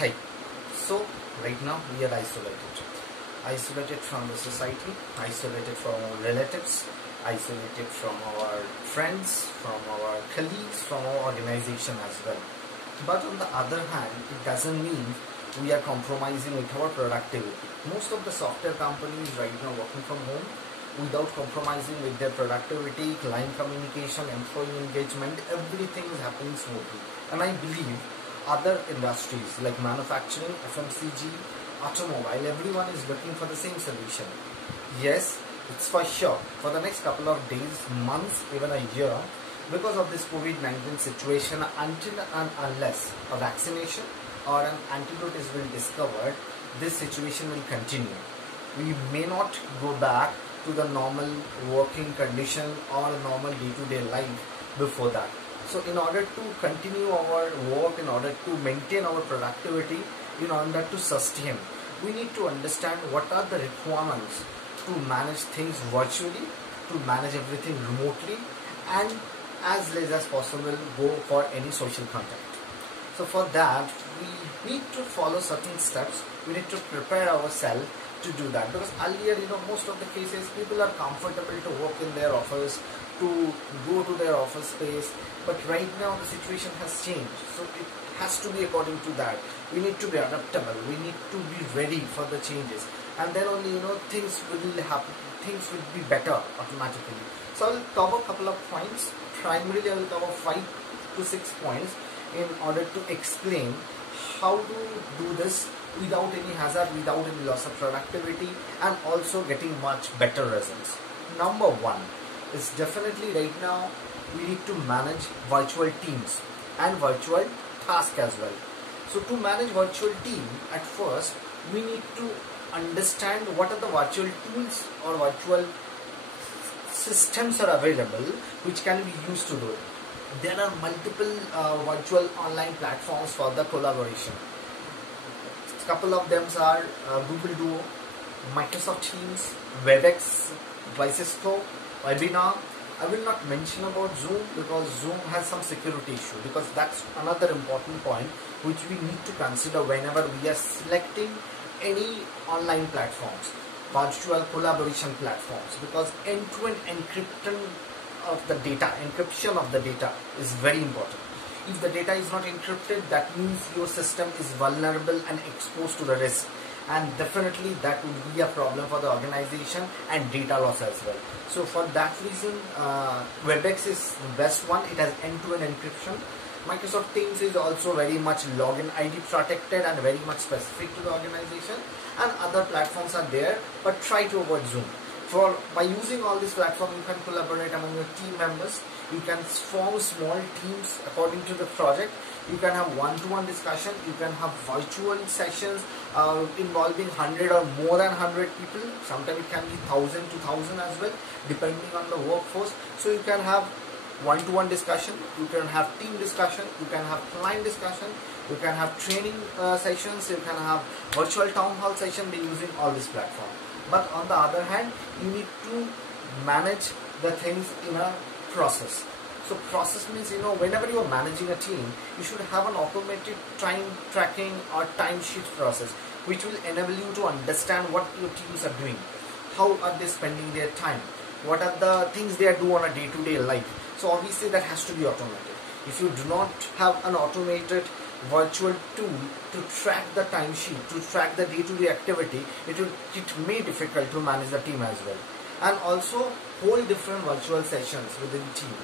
Hi. So right now we are isolated from the society, isolated from our relatives, isolated from our friends, from our colleagues, from our organization as well. But on the other hand, it doesn't mean we are compromising with our productivity. Most of the software companies right now working from home without compromising with their productivity, client communication, employee engagement, everything is happening smoothly. And I believe other industries like manufacturing, FMCG, automobile, everyone is looking for the same solution. Yes, it's for sure. For the next couple of days, months, even a year, because of this COVID-19 situation, until and unless a vaccination or an antidote is well discovered, this situation will continue. We may not go back to the normal working condition or normal day-to-day life before that. So in order to continue our work, in order to maintain our productivity, in order to sustain, we need to understand what are the requirements to manage things virtually, to manage everything remotely, and as less as possible go for any social contact. So for that, we need to follow certain steps. We need to prepare ourselves to do that, because earlier, most of the cases people are comfortable to work in their office, to go to their office space, but right now the situation has changed, so it has to be according to that. We need to be adaptable, we need to be ready for the changes, and then only things will happen, things will be better automatically. So I will cover a couple of points. Primarily I will cover 5 to 6 points in order to explain how to do this without any hazard, without any loss of productivity, and also getting much better results. Number one is definitely right now we need to manage virtual teams and virtual tasks as well. So to manage virtual team, at first we need to understand what are the virtual tools or virtual systems are available which can be used to do it. There are multiple virtual online platforms for the collaboration. A couple of them are Google Duo, Microsoft Teams, WebEx, Cisco, Webinar. I will not mention about Zoom because Zoom has some security issue, because that's another important point which we need to consider whenever we are selecting any online platforms, virtual collaboration platforms, because end-to-end encryption of the data is very important. If the data is not encrypted, that means your system is vulnerable and exposed to the risk, and definitely that would be a problem for the organization and data loss as well. So for that reason, WebEx is the best one. It has end-to-end encryption. Microsoft Teams is also very much login ID protected and very much specific to the organization, and other platforms are there, but try to avoid Zoom. By using all these platforms, you can collaborate among your team members. You can form small teams according to the project. You can have one-to-one discussion. You can have virtual sessions involving 100 or more than 100 people. Sometimes it can be 1,000 to 2,000 as well, depending on the workforce. So you can have one-to-one discussion. You can have team discussion. You can have client discussion. You can have training sessions. You can have virtual town hall session by using all these platforms. But on the other hand, you need to manage the things in a process. So process means, whenever you are managing a team, you should have an automated time tracking or timesheet process, which will enable you to understand what your teams are doing, how are they spending their time, what are the things they are doing on a day-to-day life. So obviously that has to be automated. If you do not have an automated virtual tool to track the timesheet, to track the day-to-day activity, it may be difficult to manage the team as well. And also hold different virtual sessions within the team.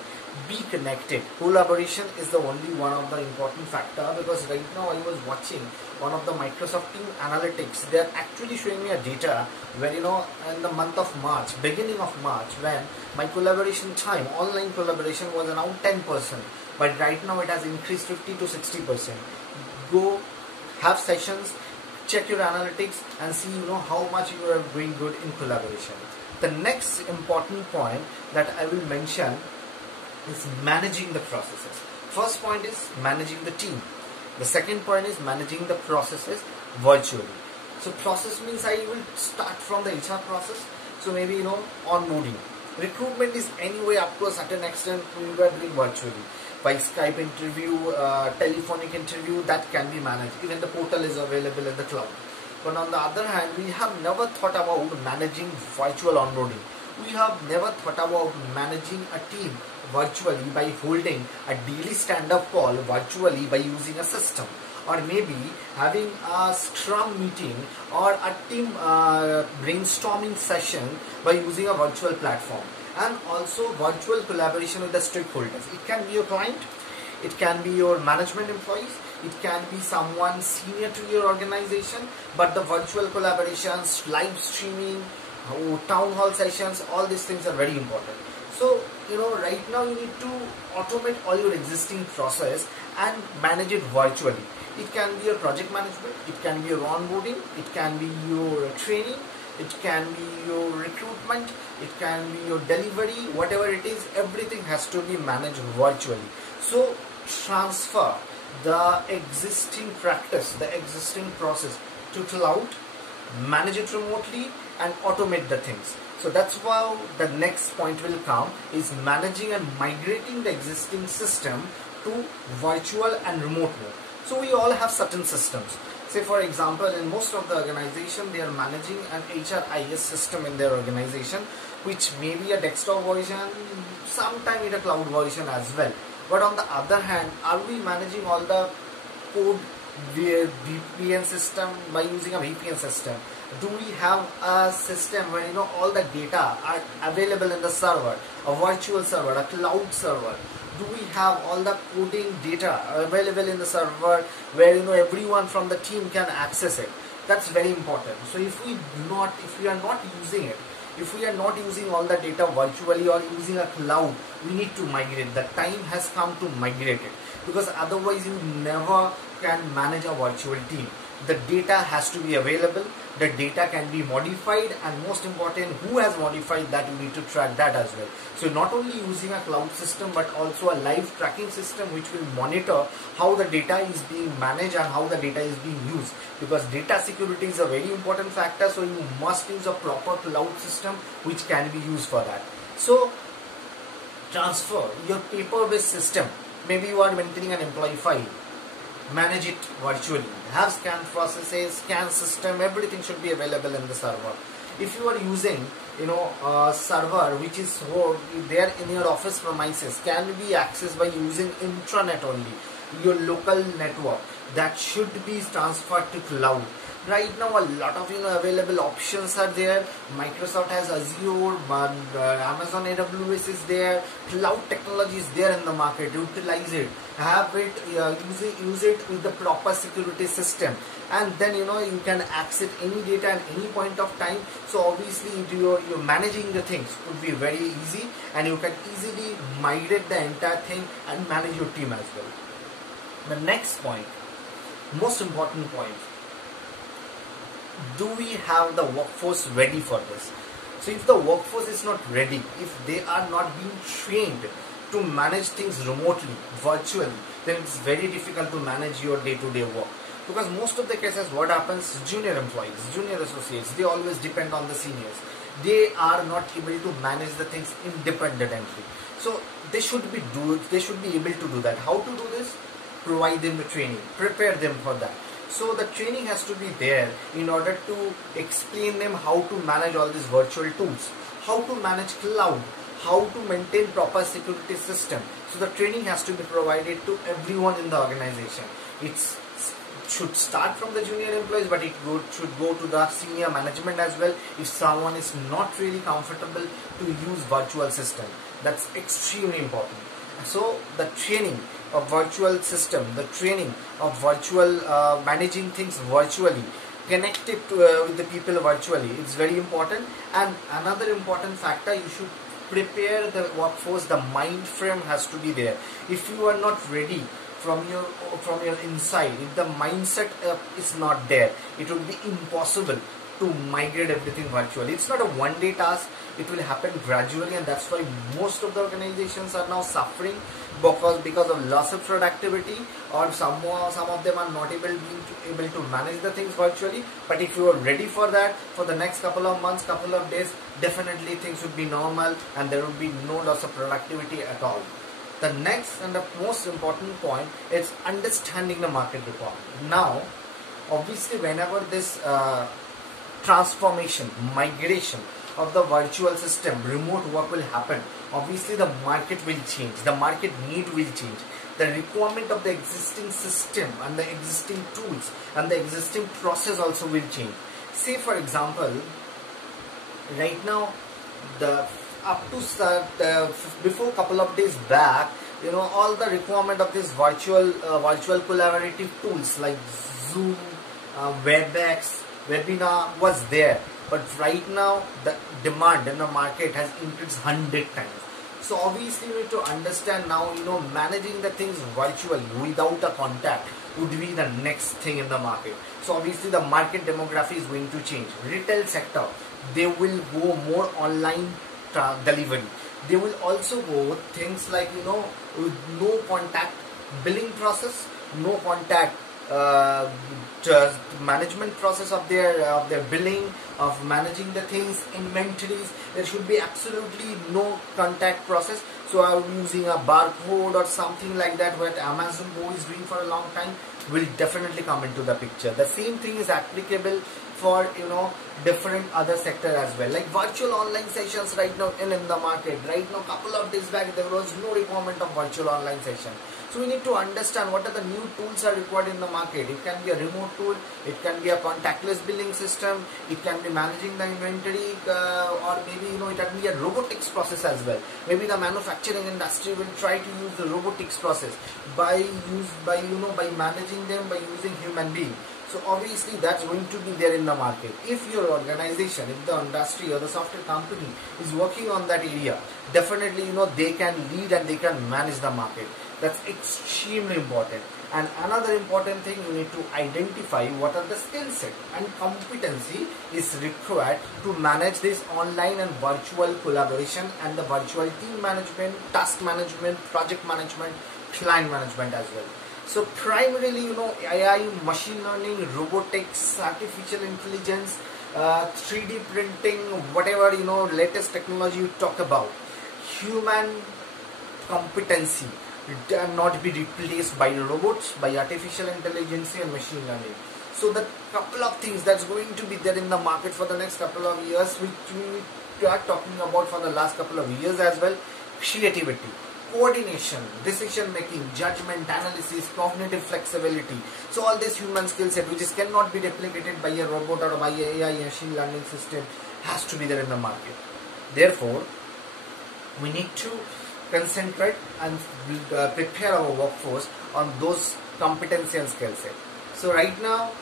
Be connected. Collaboration is the only one of the important factor, because right now I was watching one of the Microsoft Team analytics. They are actually showing me a data where in the month of March, beginning of March, when my collaboration time, online collaboration was around 10%, but right now it has increased 50 to 60%. Go have sessions, check your analytics, and see how much you are doing good in collaboration. The next important point that I will mention is managing the processes. First point is managing the team. The second point is managing the processes virtually. So process means I will start from the HR process. So maybe onboarding. Recruitment is anyway up to a certain extent we were doing virtually. by Skype interview, telephonic interview, that can be managed. Even the portal is available in the cloud. But on the other hand, we have never thought about managing virtual onboarding. We have never thought about managing a team virtually by holding a daily stand-up call virtually by using a system, or maybe having a scrum meeting or a team brainstorming session by using a virtual platform, and also virtual collaboration with the stakeholders. It can be your client, it can be your management employees, it can be someone senior to your organization, but the virtual collaborations, live streaming, town hall sessions, all these things are very important. So, right now you need to automate all your existing process and manage it virtually. It can be your project management, it can be your onboarding, it can be your training, it can be your recruitment, it can be your delivery, whatever it is, everything has to be managed virtually. So transfer the existing practice, the existing process to cloud, manage it remotely and automate the things. So that's why the next point will come, is managing and migrating the existing system to virtual and remote mode. So we all have certain systems. Say for example, in most of the organization, they are managing an HRIS system in their organization, which may be a desktop version, sometime in a cloud version as well. But on the other hand, are we managing all the code via VPN system by using a VPN system? Do we have a system where all the data are available in the server, a virtual server, a cloud server? Do we have all the coding data available in the server where everyone from the team can access it? That's very important. So if we are not using it, if we are not using all the data virtually or using a cloud, we need to migrate. The time has come to migrate it, because otherwise you never can manage a virtual team. The data has to be available, the data can be modified, and most important, who has modified that, you need to track that as well. So not only using a cloud system, but also a live tracking system which will monitor how the data is being managed and how the data is being used, because data security is a very important factor. So you must use a proper cloud system which can be used for that. So transfer your paper-based system. Maybe you are maintaining an employee file, manage it virtually, have scan processes, scan system, everything should be available in the server. If you are using a server which is there in your office premises, can be accessed by using intranet only, your local network, that should be transferred to cloud. Right now a lot of available options are there. Microsoft has Azure, Amazon AWS is there, cloud technology is there in the market. Utilize it, have it, use it with the proper security system, and then you can access any data at any point of time. So obviously you're managing the things would be very easy, and you can easily migrate the entire thing and manage your team as well. The next point, most important point, do we have the workforce ready for this? So if the workforce is not ready, if they are not being trained to manage things remotely, virtually, then it's very difficult to manage your day-to-day work. Because most of the cases, what happens, junior employees, junior associates, they always depend on the seniors. They are not able to manage the things independently. So they should be able to do that. How to do this? Provide them the training, prepare them for that. So the training has to be there in order to explain them how to manage all these virtual tools, how to manage cloud, how to maintain proper security system. So the training has to be provided to everyone in the organization. It should start from the junior employees, but it should go to the senior management as well if someone is not really comfortable to use virtual system. That's extremely important. So the training of virtual system, the training of virtual managing things virtually, connected to, with the people virtually, it's very important. And another important factor, you should prepare the workforce. The mind frame has to be there. If you are not ready from your inside, if the mindset is not there, it will be impossible to migrate everything virtually. It's not a one-day task. It will happen gradually, and that's why most of the organizations are now suffering because of loss of productivity, or some of them are not able to manage the things virtually. But if you are ready for that, for the next couple of months, couple of days, definitely things would be normal and there would be no loss of productivity at all. The next and the most important point is understanding the market requirement. Now, obviously, whenever this transformation, migration of the virtual system, remote work will happen, obviously the market will change, the market need will change, the requirement of the existing system and the existing tools and the existing process also will change. Say for example, right now, the up to before couple of days back, all the requirement of this virtual collaborative tools like Zoom, WebEx, webinar was there, but right now the demand in the market has increased 100 times. So obviously you need to understand now, managing the things virtually without a contact would be the next thing in the market. So obviously the market demography is going to change. Retail sector, they will go more online delivery. They will also go things like, with no contact billing process, no contact management process of their billing, of managing the things, inventories. There should be absolutely no contact process. So I'm using a barcode or something like that, what Amazon Go is doing for a long time, will definitely come into the picture. The same thing is applicable for different other sector as well, like virtual online sessions right now in the market. Right now, couple of days back, there was no requirement of virtual online session. So we need to understand what are the new tools are required in the market. It can be a remote tool, it can be a contactless billing system, it can be managing the inventory, or maybe it can be a robotics process as well. Maybe the manufacturing industry will try to use the robotics process by managing them by using human being. So obviously that's going to be there in the market. If your organization, if the industry or the software company is working on that area, definitely they can lead and they can manage the market. That's extremely important. And another important thing, you need to identify what are the skill set and competency is required to manage this online and virtual collaboration and the virtual team management, task management, project management, client management as well. So primarily, AI, machine learning, robotics, artificial intelligence, 3D printing, whatever, latest technology you talk about, human competency not be replaced by robots, by artificial intelligence and machine learning. So the couple of things that's going to be there in the market for the next couple of years, which we are talking about for the last couple of years as well: creativity, coordination, decision making, judgment, analysis, cognitive flexibility. So all this human skill set, which cannot be replicated by a robot or by a AI machine learning system, has to be there in the market. Therefore, we need to concentrate and prepare our workforce on those competency and skill set. So right now,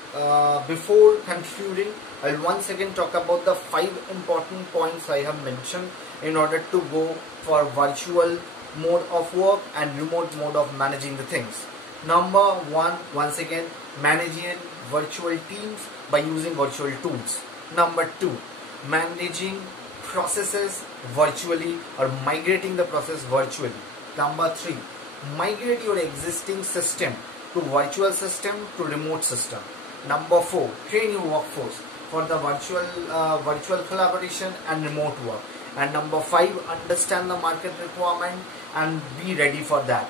before concluding, I'll once again talk about the 5 important points I have mentioned in order to go for virtual mode of work and remote mode of managing the things. Number 1, once again, managing virtual teams by using virtual tools. Number 2, managing processes virtually or migrating the process virtually. Number 3, migrate your existing system to virtual system to remote system. Number 4, train your workforce for the virtual collaboration and remote work. And number 5, understand the market requirement and be ready for that.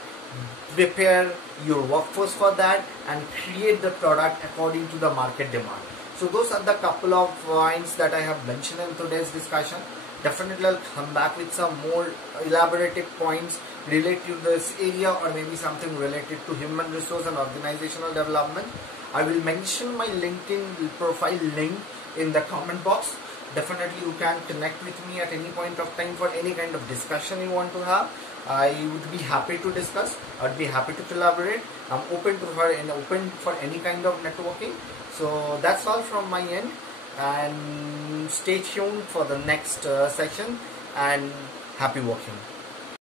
Prepare your workforce for that and create the product according to the market demand. So those are the couple of points that I have mentioned in today's discussion. Definitely I'll come back with some more elaborative points related to this area, or maybe something related to human resource and organizational development. I will mention my LinkedIn profile link in the comment box. Definitely you can connect with me at any point of time for any kind of discussion you want to have. I would be happy to discuss. I would be happy to collaborate. I'm open for any kind of networking. So that's all from my end, and stay tuned for the next session, and happy working.